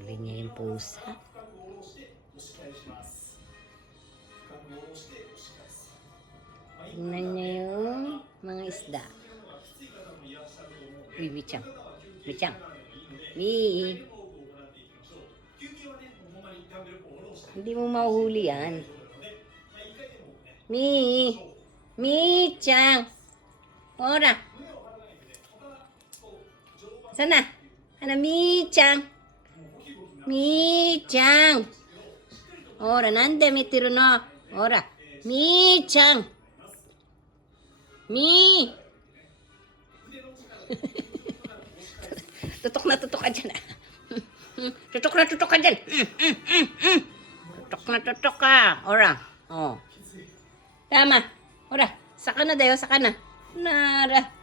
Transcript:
Huli niya yung pusa. Tingnan niya yung mga isda. Uy, Michang. Michang. Mi. Hindi mo mahuhuli yan. Mi. Michang. Ora. Sana. Ana, Michang. Michang. Ora, nande mitiru no. Ora. Michang. Mi. Tutok na tutok ka dyan. Tutok na tutok ka dyan. Tutok na tutok ka. Ora. Oh. Tama. Ora. Saka na dayo, saka na. Nara.